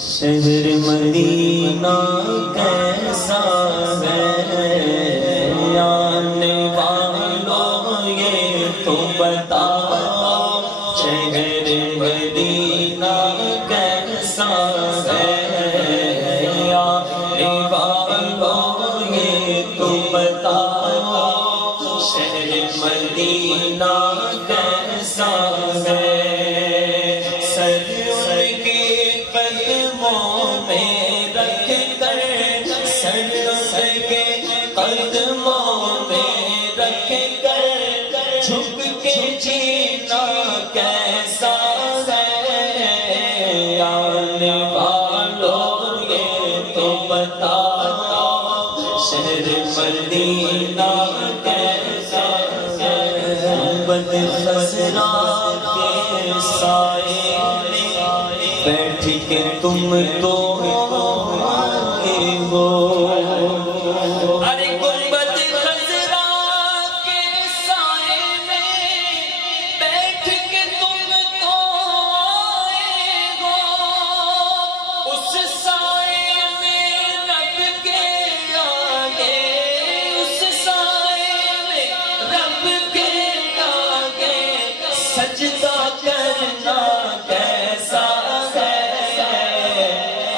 شہر مدینہ کیسا ہے، آنے والوں یہ تو بتاؤ، شہر مدینہ کیسا ہے، آنے والوں یہ تو بتاؤ، شہر مدینہ کیسا ہے۔ قدموں میں رکھ کر جھک کے جینا کیسا ہے، آنے والوں یہ تو بتاؤ، شہر مدینہ کیسا ہے۔ بد خزرا کے سائے میں بیٹھ کے تم تو آئے ہو، سجدہ کرنا کیسا ہے،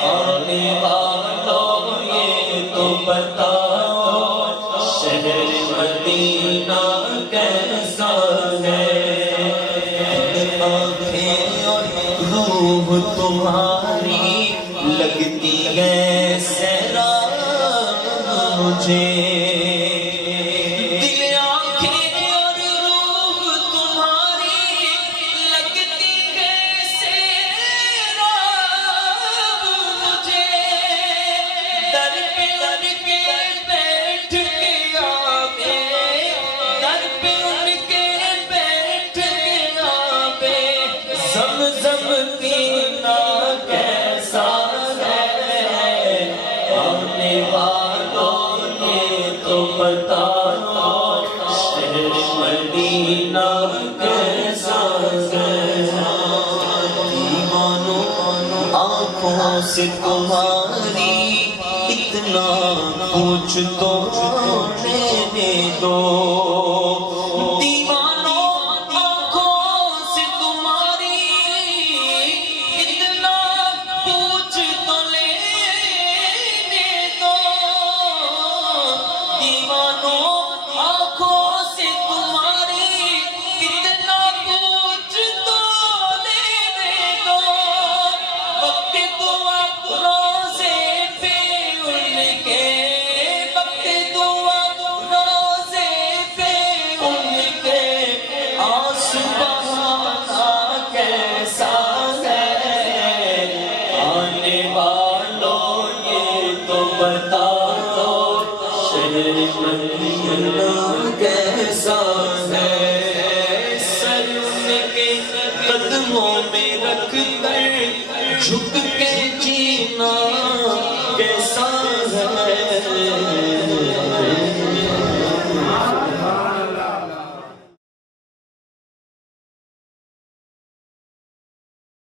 آنے والوں یہ تو بتاؤ، شہر مدینہ کیسا ہے۔ آنکھیں اور روح تمہاری لگتی ہے سیراب مجھے، زمزم پینا کیسا ہے، آنے والوں یہ تو بتاؤ، شہر مدینہ کیسا ہے۔ دیوانوں آنکھوں سے تمہاری اتنا کچھ تو لینے دو، بتاؤ، شہر مدینہ